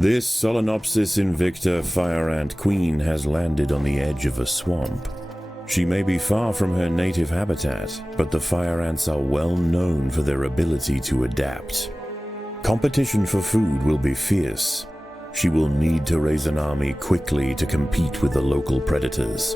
This Solenopsis invicta fire ant queen has landed on the edge of a swamp. She may be far from her native habitat, but the fire ants are well known for their ability to adapt. Competition for food will be fierce. She will need to raise an army quickly to compete with the local predators.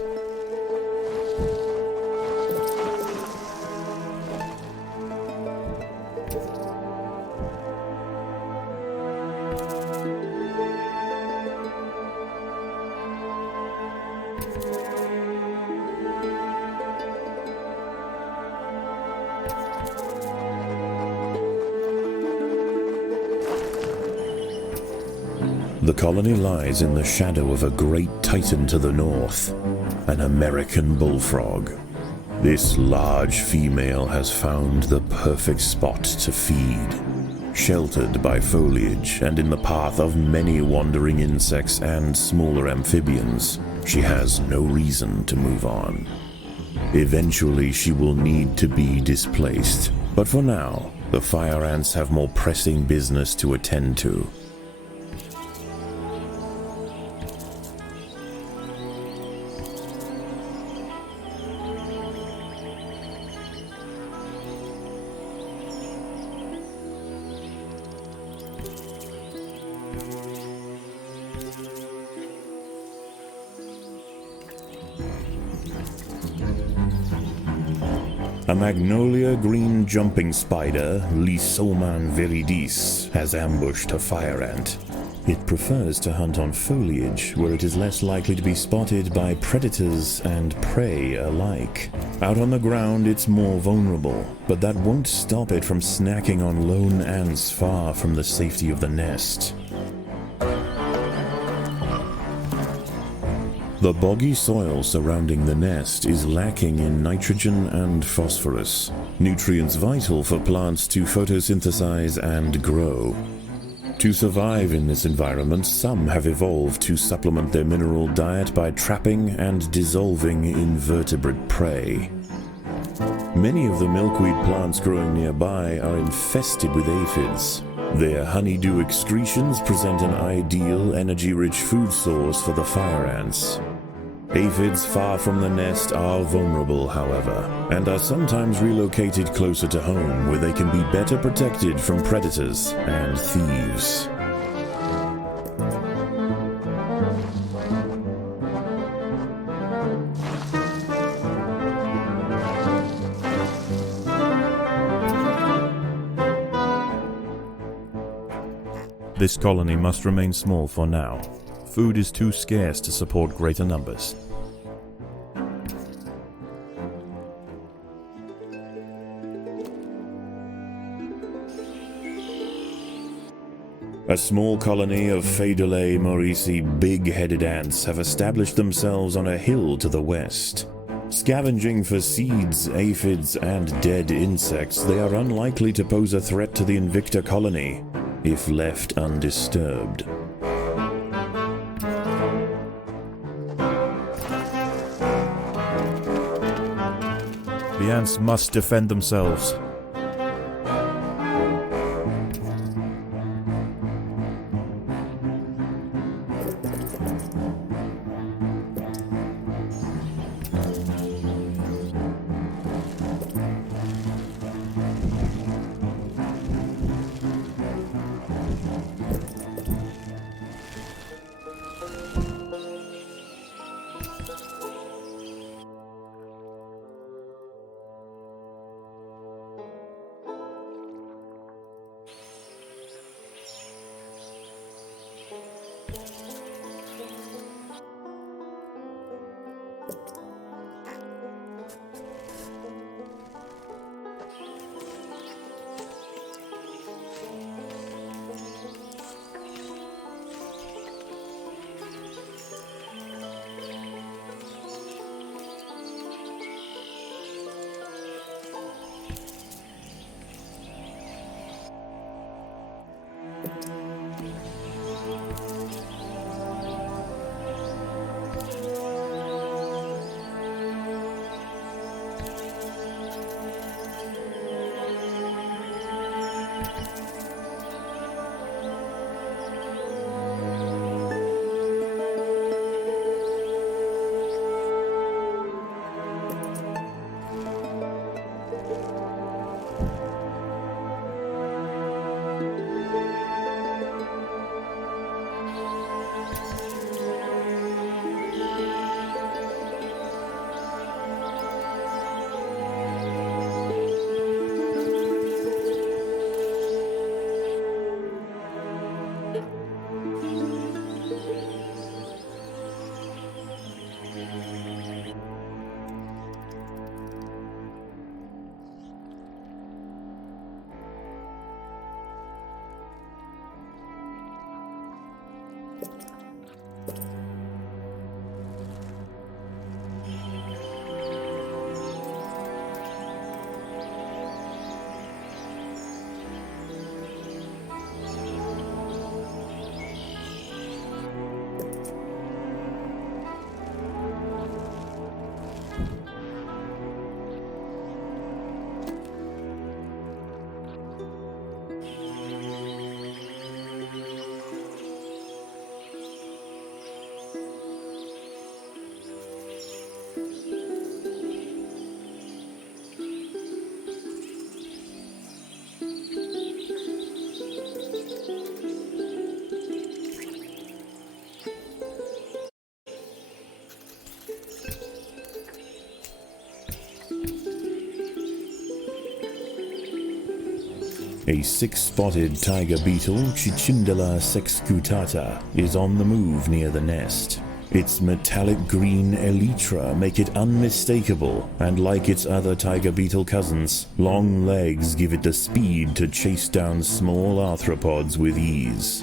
The colony lies in the shadow of a great titan to the north, an American bullfrog. This large female has found the perfect spot to feed. Sheltered by foliage and in the path of many wandering insects and smaller amphibians, she has no reason to move on. Eventually she will need to be displaced, but for now, the fire ants have more pressing business to attend to. A magnolia green jumping spider, Lysoman viridis, has ambushed a fire ant. It prefers to hunt on foliage, where it is less likely to be spotted by predators and prey alike. Out on the ground it's more vulnerable, but that won't stop it from snacking on lone ants far from the safety of the nest. The boggy soil surrounding the nest is lacking in nitrogen and phosphorus, nutrients vital for plants to photosynthesize and grow. To survive in this environment, some have evolved to supplement their mineral diet by trapping and dissolving invertebrate prey. Many of the milkweed plants growing nearby are infested with aphids. Their honeydew excretions present an ideal, energy-rich food source for the fire ants. Aphids far from the nest are vulnerable, however, and are sometimes relocated closer to home, where they can be better protected from predators and thieves. This colony must remain small for now. Food is too scarce to support greater numbers. A small colony of Phaedolae maurici big-headed ants have established themselves on a hill to the west. Scavenging for seeds, aphids, and dead insects, they are unlikely to pose a threat to the Invicta colony, if left undisturbed. The ants must defend themselves. A six-spotted tiger beetle, Cicindela sexcutata, is on the move near the nest. Its metallic green elytra make it unmistakable, and like its other tiger beetle cousins, long legs give it the speed to chase down small arthropods with ease.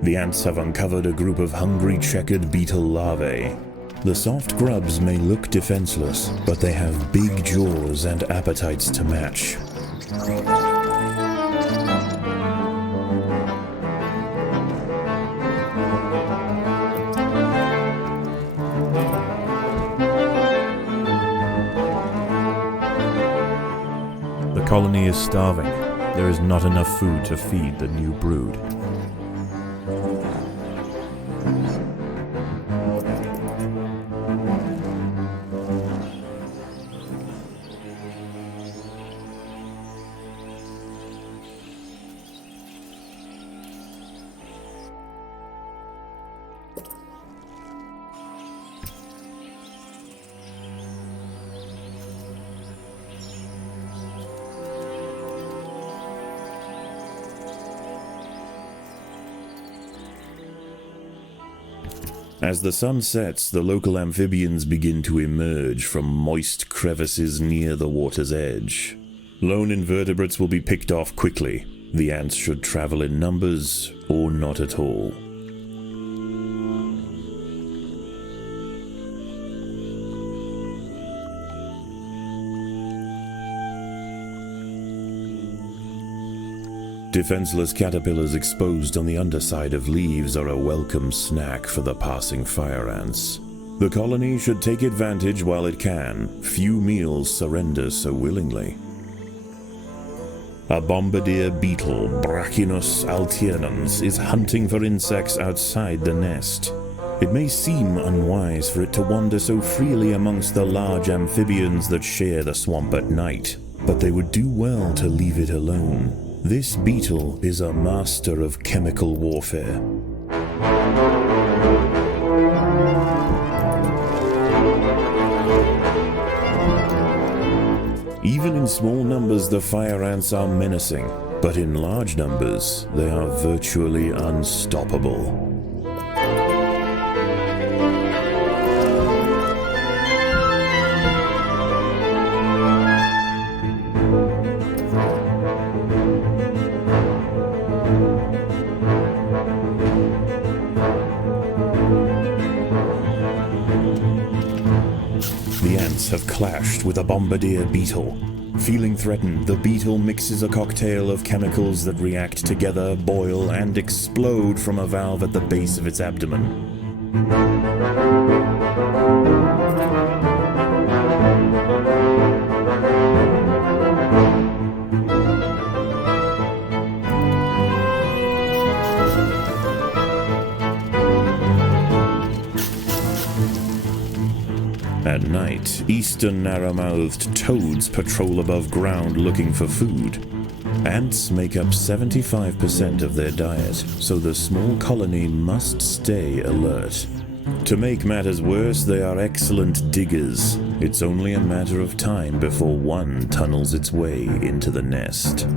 The ants have uncovered a group of hungry checkered beetle larvae. The soft grubs may look defenseless, but they have big jaws and appetites to match. The colony is starving. There is not enough food to feed the new brood. As the sun sets, the local amphibians begin to emerge from moist crevices near the water's edge. Lone invertebrates will be picked off quickly. The ants should travel in numbers or not at all. Defenseless caterpillars exposed on the underside of leaves are a welcome snack for the passing fire ants. The colony should take advantage while it can. Few meals surrender so willingly. A bombardier beetle, Brachinus alternans, is hunting for insects outside the nest. It may seem unwise for it to wander so freely amongst the large amphibians that share the swamp at night, but they would do well to leave it alone. This beetle is a master of chemical warfare. Even in small numbers, the fire ants are menacing, but in large numbers, they are virtually unstoppable. Have clashed with a bombardier beetle. Feeling threatened, the beetle mixes a cocktail of chemicals that react together, boil, and explode from a valve at the base of its abdomen. At night, eastern narrow-mouthed toads patrol above ground looking for food. Ants make up 75% of their diet, so the small colony must stay alert. To make matters worse, they are excellent diggers. It's only a matter of time before one tunnels its way into the nest.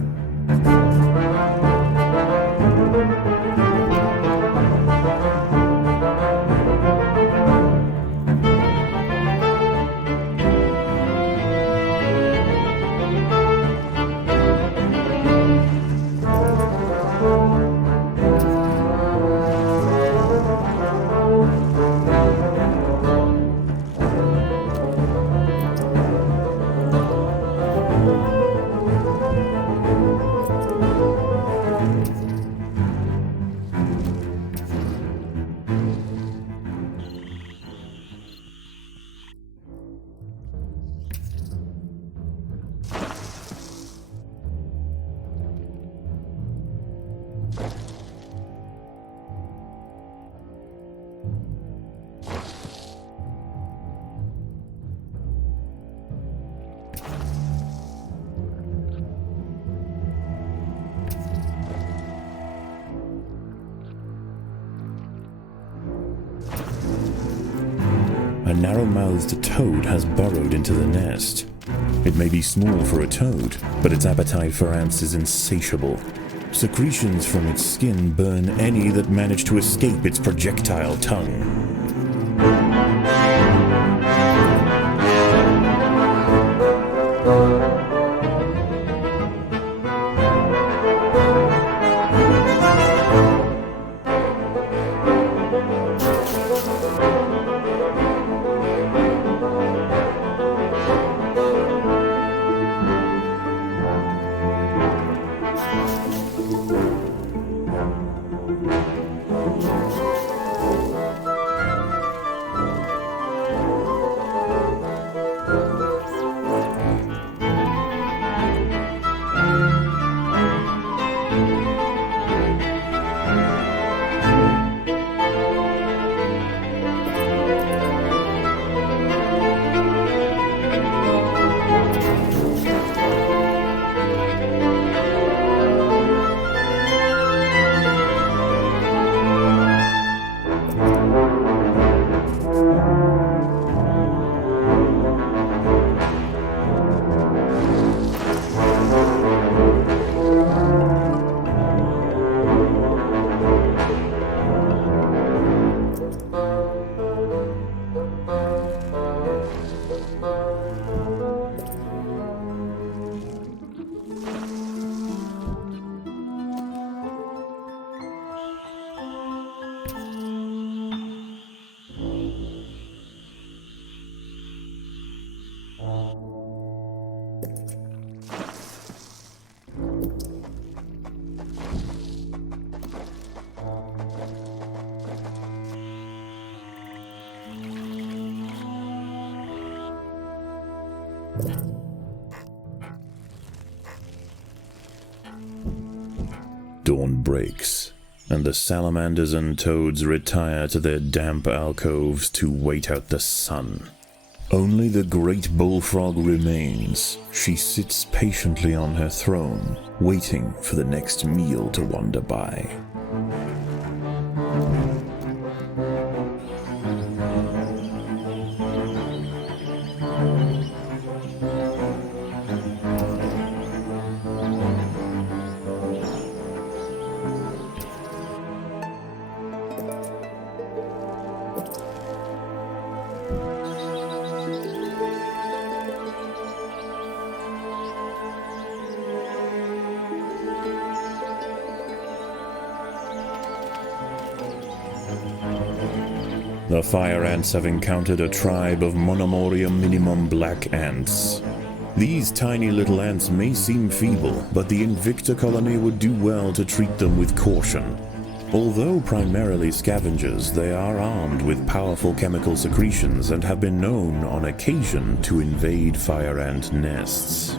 A narrow-mouthed toad has burrowed into the nest. It may be small for a toad, but its appetite for ants is insatiable. Secretions from its skin burn any that manage to escape its projectile tongue. Dawn breaks, and the salamanders and toads retire to their damp alcoves to wait out the sun. Only the great bullfrog remains. She sits patiently on her throne, waiting for the next meal to wander by. The fire ants have encountered a tribe of Monomoria minimum black ants. These tiny little ants may seem feeble, but the Invicta colony would do well to treat them with caution. Although primarily scavengers, they are armed with powerful chemical secretions and have been known on occasion to invade fire ant nests.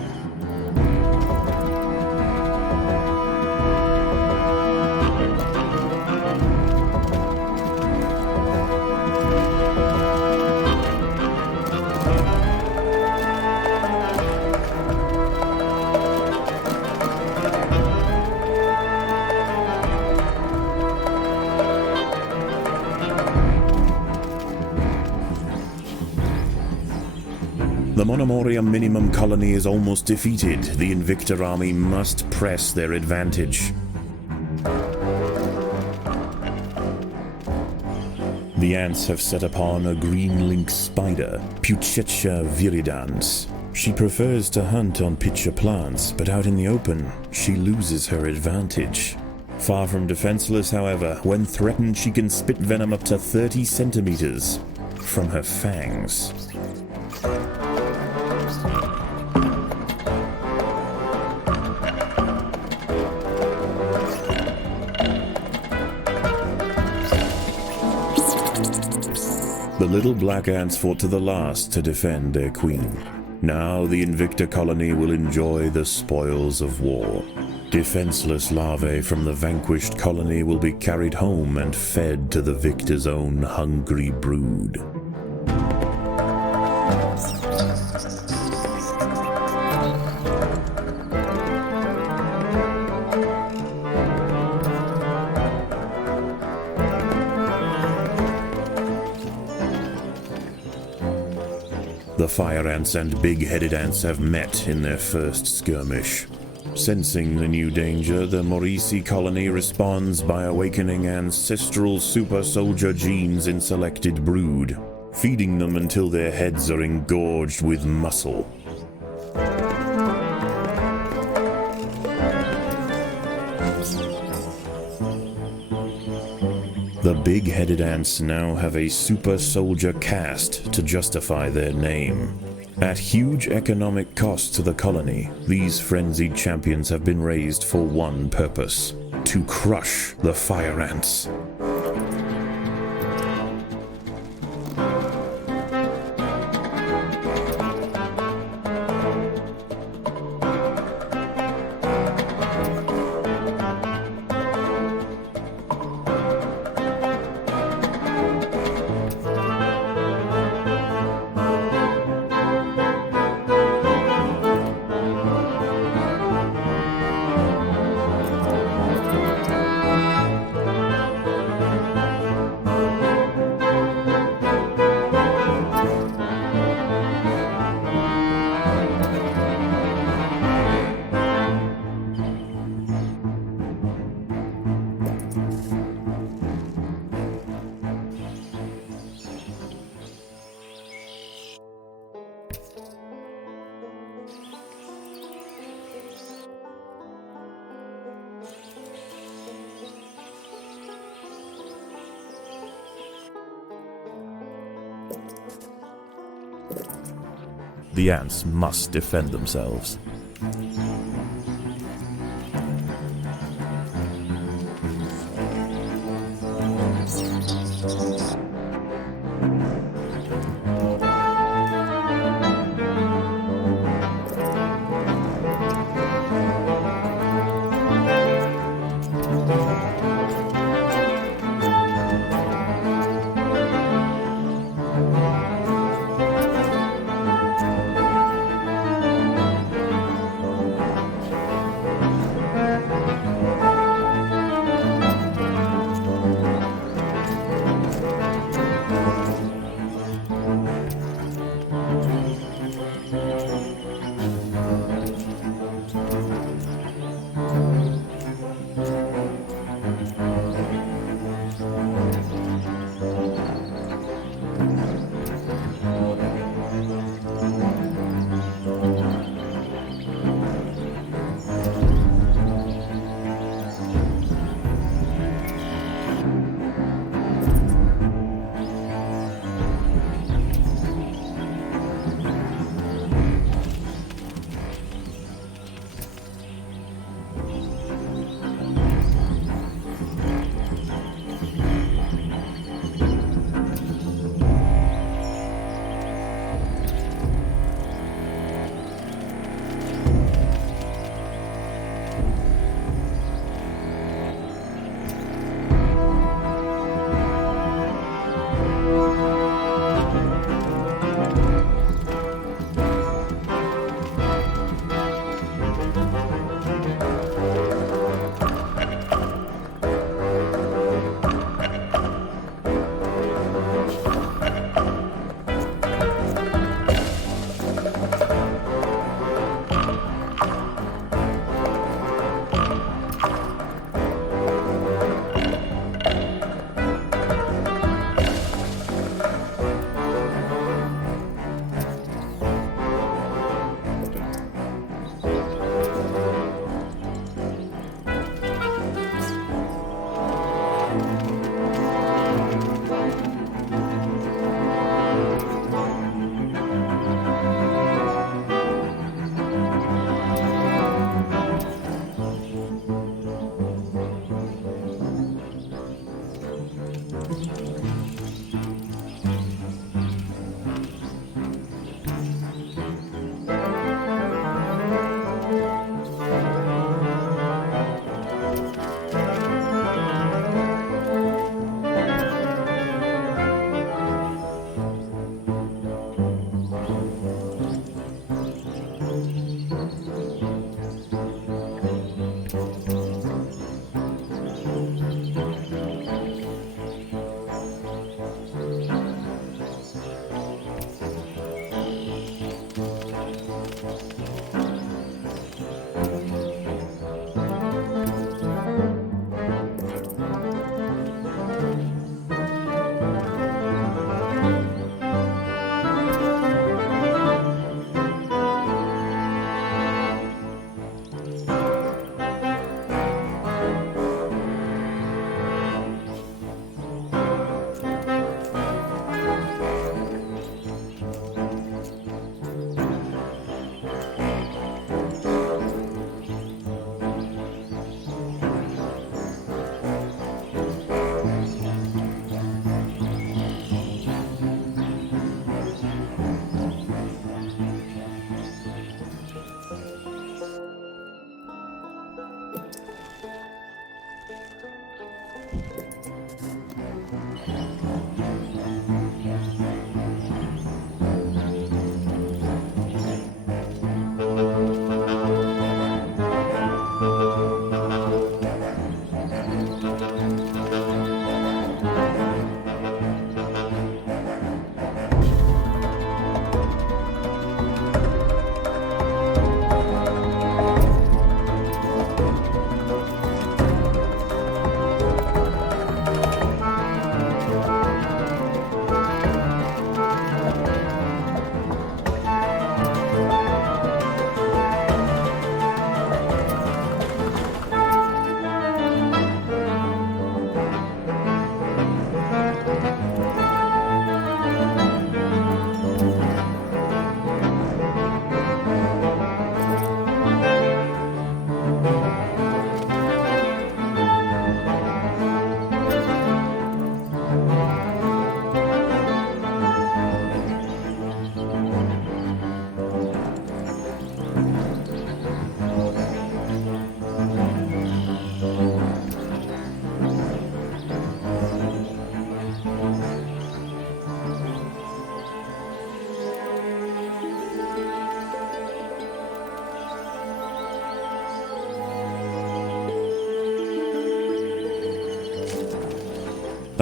The Monomoria minimum colony is almost defeated. The Invicta army must press their advantage. The ants have set upon a green lynx spider, Puccetia viridans. She prefers to hunt on pitcher plants, but out in the open, she loses her advantage. Far from defenseless, however, when threatened she can spit venom up to 30 centimeters from her fangs. The little black ants fought to the last to defend their queen. Now the Invicta colony will enjoy the spoils of war. Defenseless larvae from the vanquished colony will be carried home and fed to the victor's own hungry brood. The fire ants and big-headed ants have met in their first skirmish. Sensing the new danger, the Maurici colony responds by awakening ancestral super soldier genes in selected brood, feeding them until their heads are engorged with muscle. The big-headed ants now have a super soldier caste to justify their name. At huge economic cost to the colony, these frenzied champions have been raised for one purpose: to crush the fire ants. The ants must defend themselves.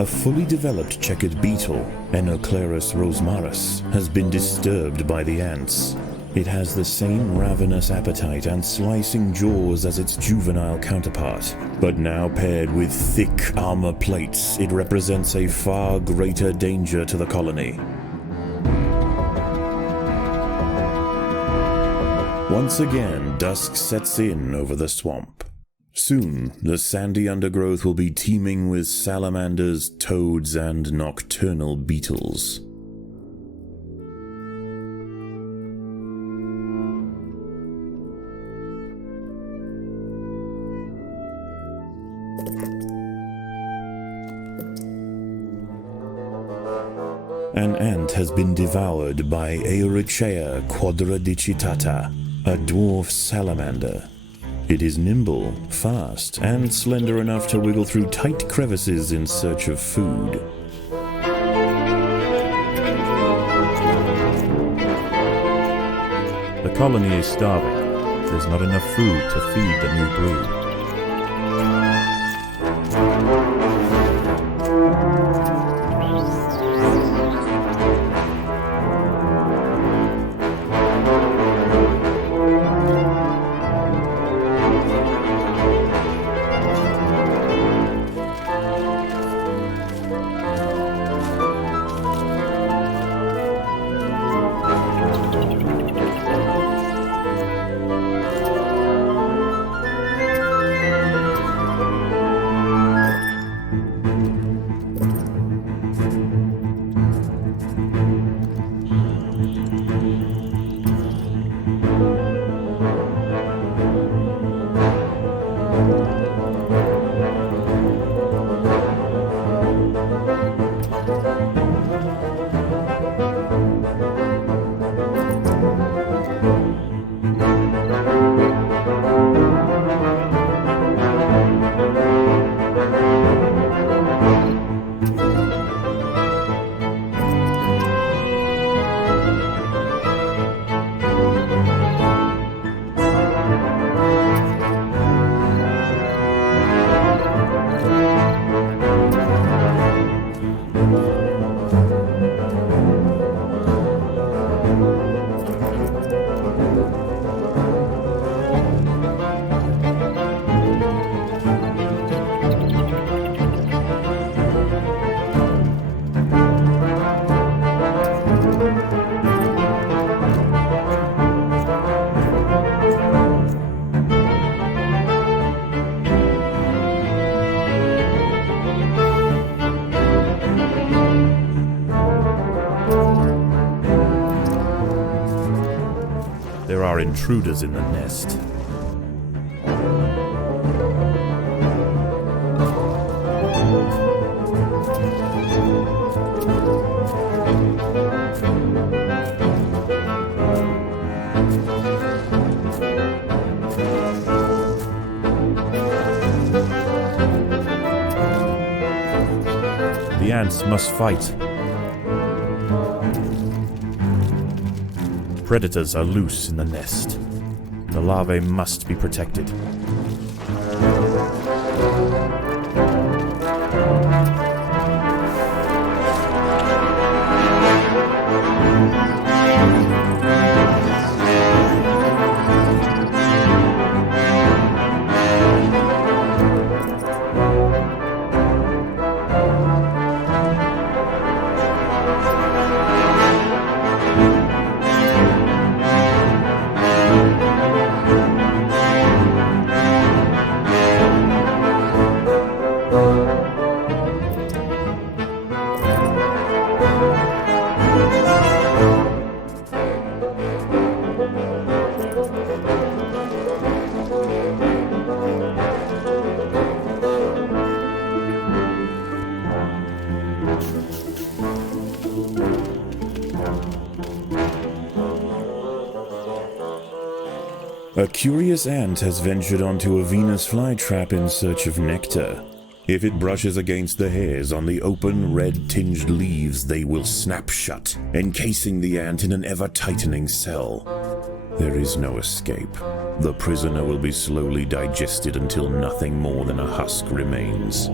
A fully developed checkered beetle, Enoclerus rosmarus, has been disturbed by the ants. It has the same ravenous appetite and slicing jaws as its juvenile counterpart, but now paired with thick armor plates, it represents a far greater danger to the colony. Once again, dusk sets in over the swamp. Soon, the sandy undergrowth will be teeming with salamanders, toads, and nocturnal beetles. An ant has been devoured by Aeorichea quadradicitata, a dwarf salamander. It is nimble, fast, and slender enough to wiggle through tight crevices in search of food. The colony is starving. There's not enough food to feed the new brood. There are intruders in the nest. The ants must fight. Predators are loose in the nest. The larvae must be protected. A curious ant has ventured onto a Venus flytrap in search of nectar. If it brushes against the hairs on the open, red-tinged leaves, they will snap shut, encasing the ant in an ever-tightening cell. There is no escape. The prisoner will be slowly digested until nothing more than a husk remains.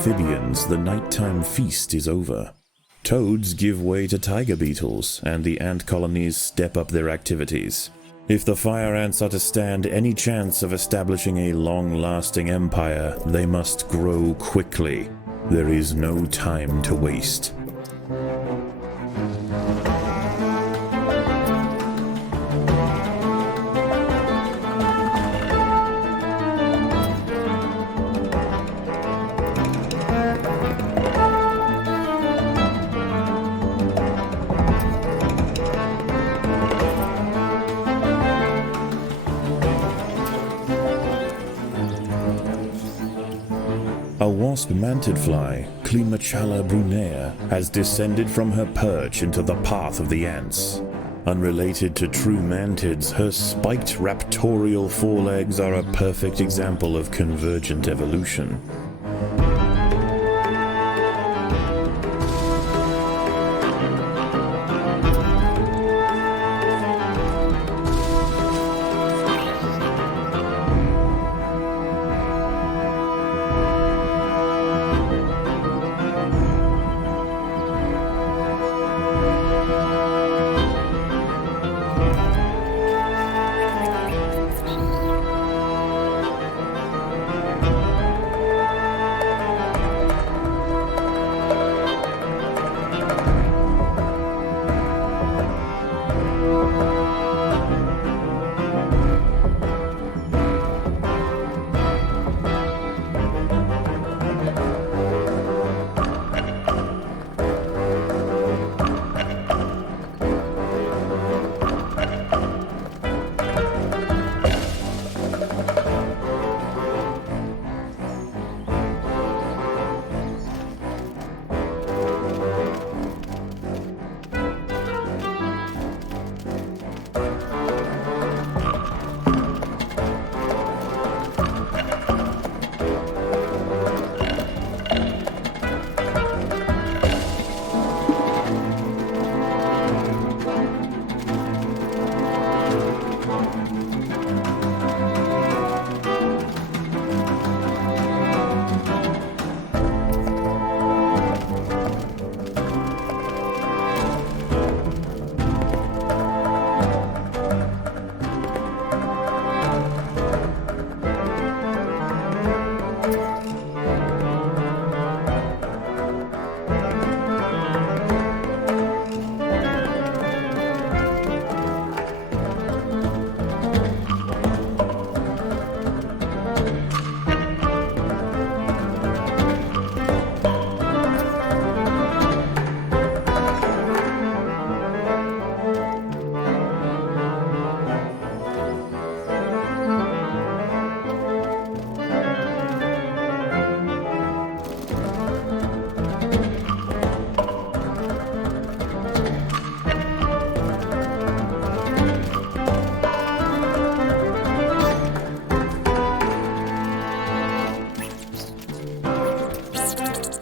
amphibians, the nighttime feast is over. Toads give way to tiger beetles, and the ant colonies step up their activities. If the fire ants are to stand any chance of establishing a long-lasting empire, they must grow quickly. There is no time to waste. A wasp-manted fly, Climachala brunea, has descended from her perch into the path of the ants. Unrelated to true mantids, her spiked raptorial forelegs are a perfect example of convergent evolution.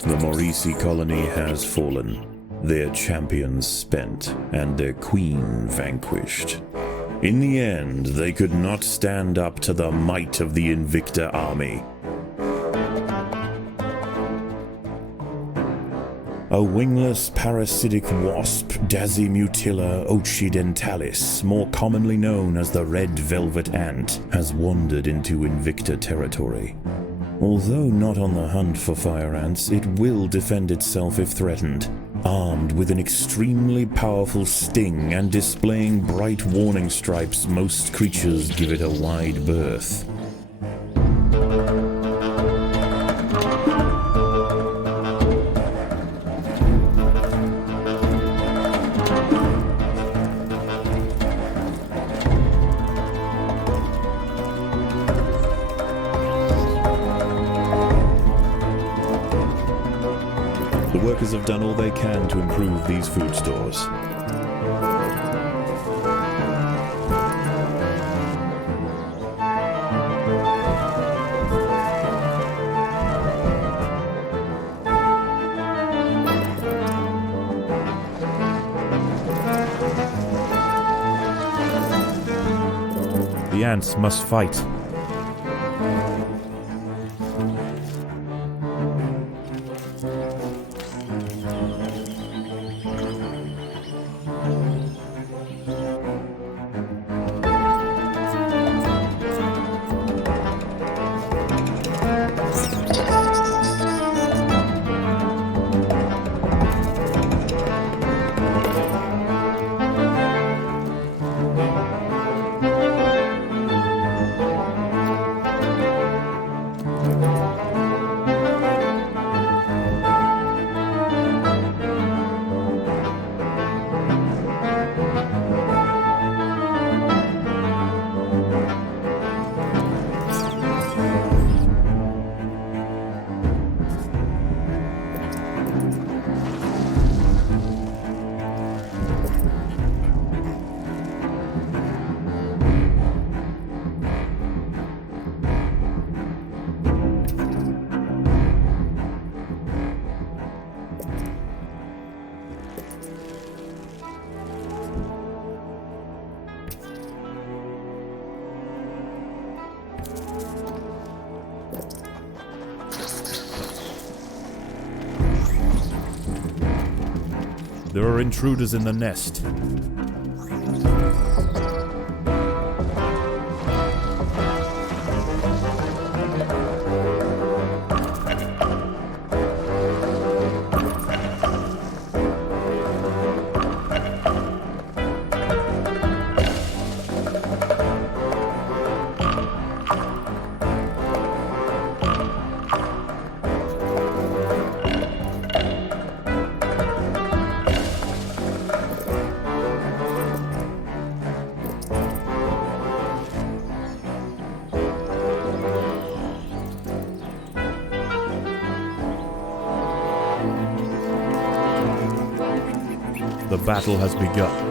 The Maurici colony has fallen, their champions spent, and their queen vanquished. In the end, they could not stand up to the might of the Invicta army. A wingless parasitic wasp, Dasimutilla occidentalis, more commonly known as the red velvet ant, has wandered into Invicta territory. Although not on the hunt for fire ants, it will defend itself if threatened. Armed with an extremely powerful sting and displaying bright warning stripes, most creatures give it a wide berth. The workers have done all they can to improve these food stores. The ants must fight. There are intruders in the nest. The battle has begun.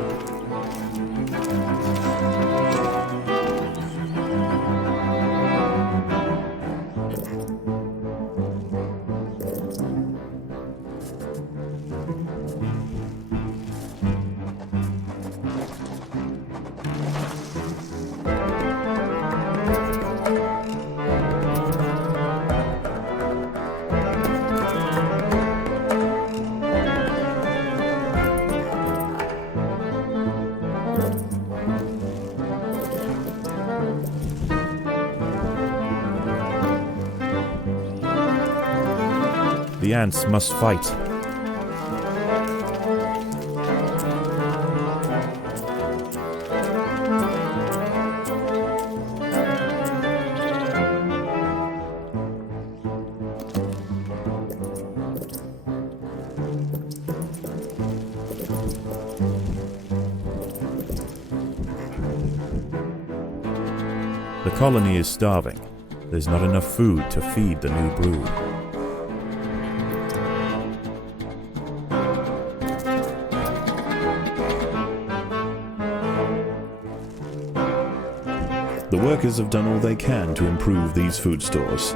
The ants must fight. The colony is starving. There's not enough food to feed the new brood. The workers have done all they can to improve these food stores.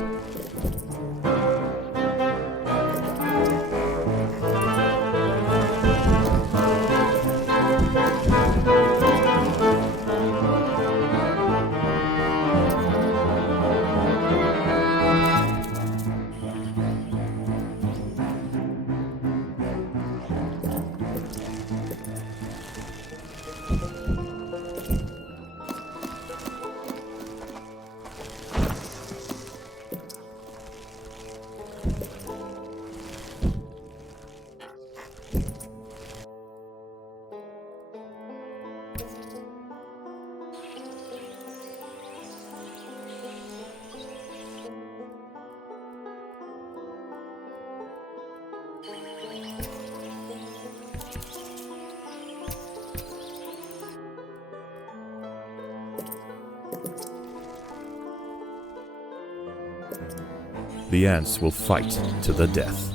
The ants will fight to the death.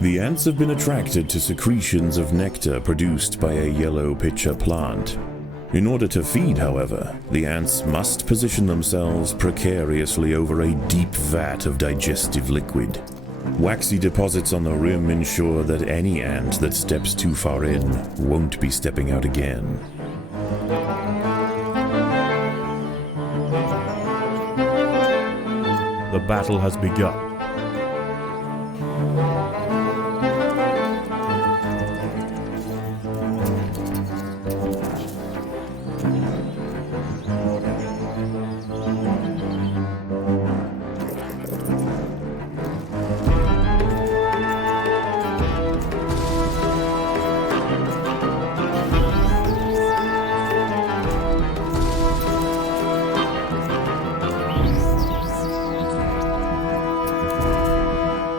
The ants have been attracted to secretions of nectar produced by a yellow pitcher plant. In order to feed, however, the ants must position themselves precariously over a deep vat of digestive liquid. Waxy deposits on the rim ensure that any ant that steps too far in won't be stepping out again. The battle has begun.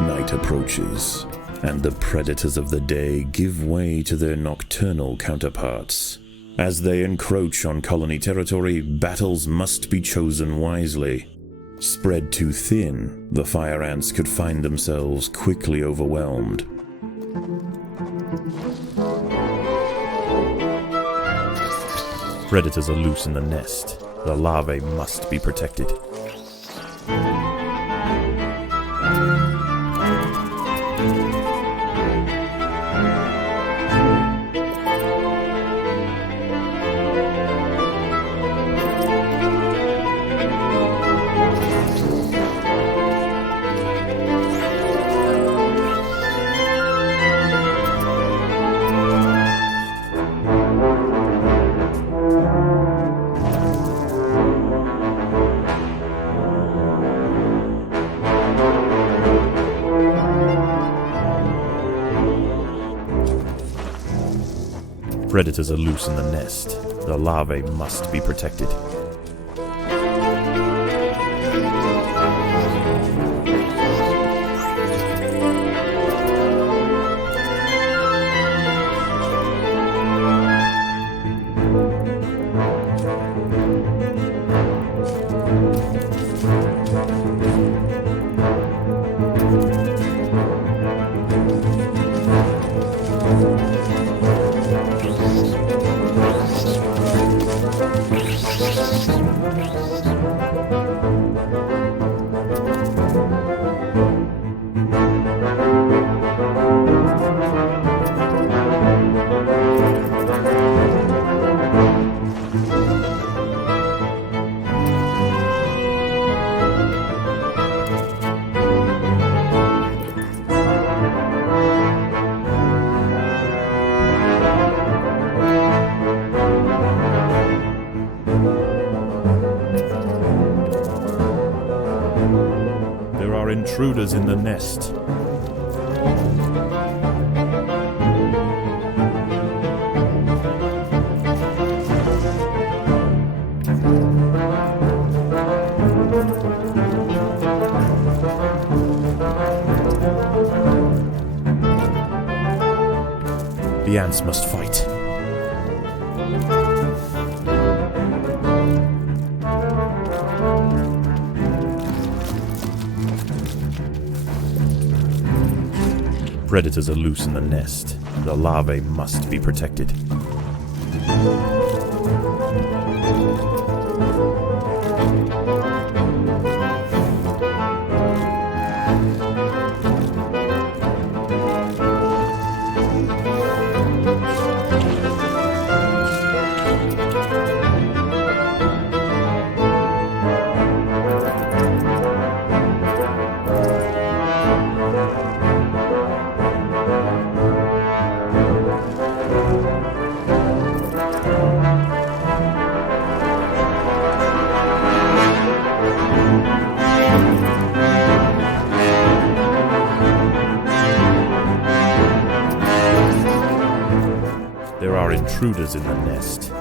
Night approaches, and the predators of the day give way to their nocturnal counterparts. As they encroach on colony territory, battles must be chosen wisely. Spread too thin, the fire ants could find themselves quickly overwhelmed. Predators are loose in the nest. The larvae must be protected. Predators are loose in the nest. The larvae must be protected. There are intruders in the nest. The ants must fight. Predators are loose in the nest. The larvae must be protected. There are intruders in the nest.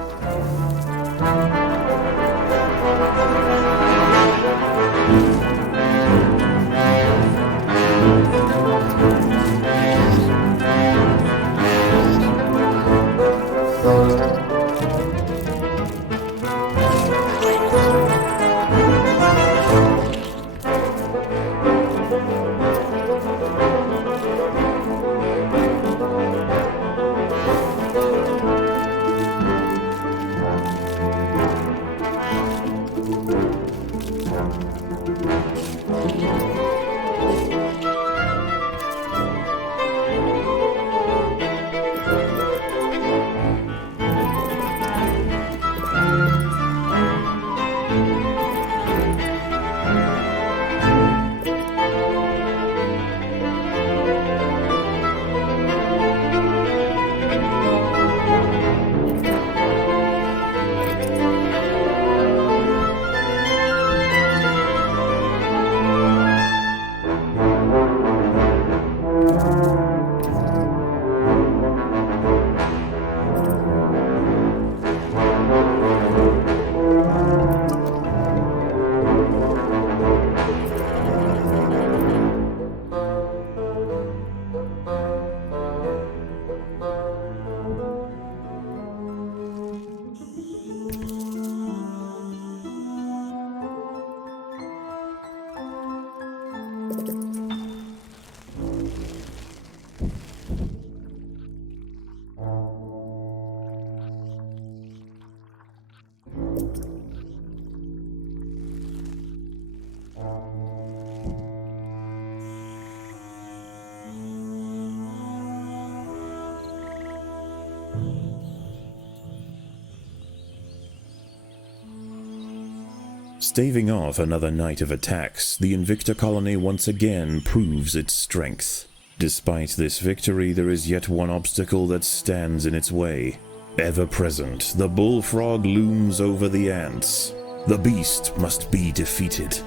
Staving off another night of attacks, the Invicta colony once again proves its strength. Despite this victory, there is yet one obstacle that stands in its way. Ever present, the bullfrog looms over the ants. The beast must be defeated.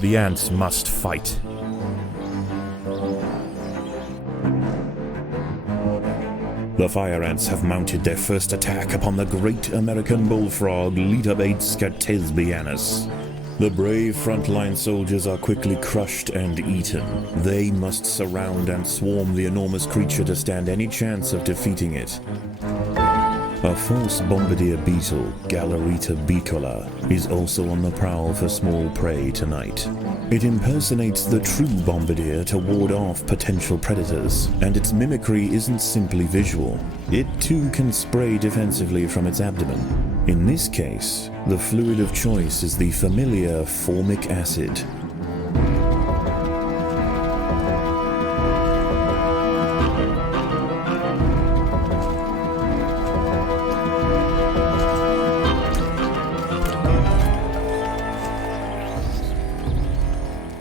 The ants must fight. The fire ants have mounted their first attack upon the great American bullfrog, Litabates scatesbianus. The brave frontline soldiers are quickly crushed and eaten. They must surround and swarm the enormous creature to stand any chance of defeating it. A false bombardier beetle, Galerita bicola, is also on the prowl for small prey tonight. It impersonates the true bombardier to ward off potential predators, and its mimicry isn't simply visual. It too can spray defensively from its abdomen. In this case, the fluid of choice is the familiar formic acid.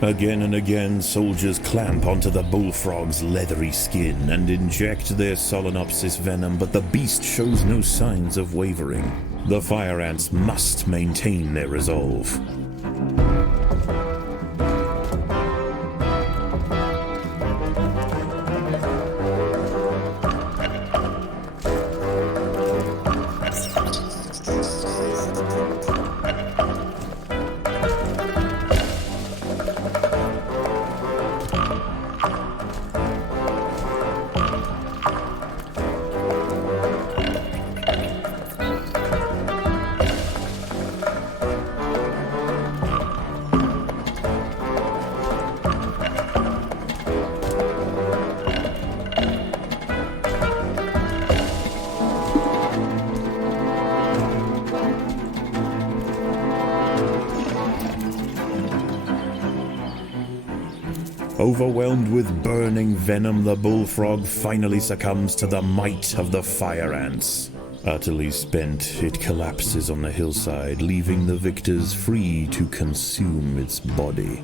Again and again, soldiers clamp onto the bullfrog's leathery skin and inject their Solenopsis venom, but the beast shows no signs of wavering. The fire ants must maintain their resolve. Overwhelmed with burning venom, the bullfrog finally succumbs to the might of the fire ants. Utterly spent, it collapses on the hillside, leaving the victors free to consume its body.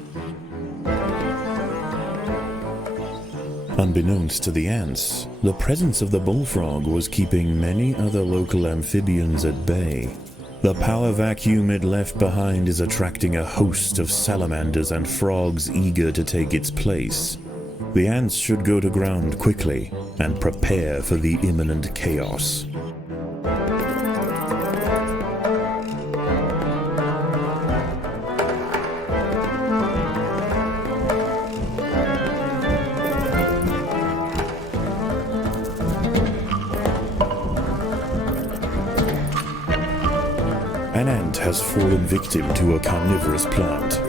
Unbeknownst to the ants, the presence of the bullfrog was keeping many other local amphibians at bay. The power vacuum it left behind is attracting a host of salamanders and frogs eager to take its place. The ants should go to ground quickly and prepare for the imminent chaos. An ant has fallen victim to a carnivorous plant.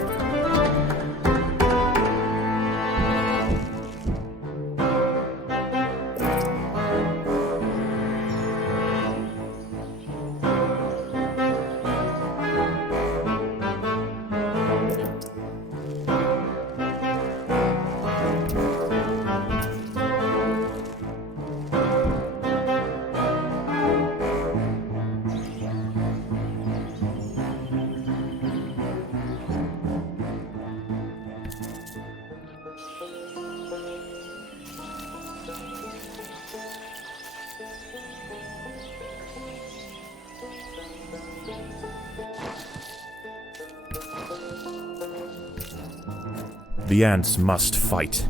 The ants must fight.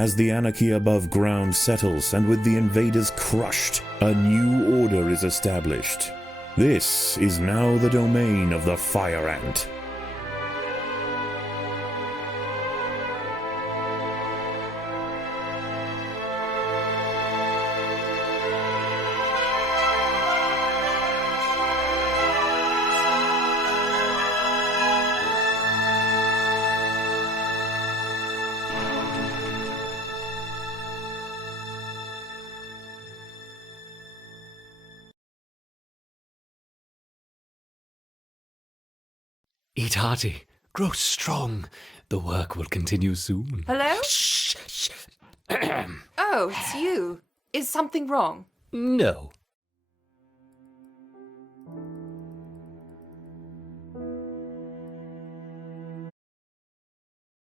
As the anarchy above ground settles and with the invaders crushed, a new order is established. This is now the domain of the fire ant. Eat hearty, grow strong. The work will continue soon. Hello? Shh, shh. Oh, it's you. Is something wrong? No,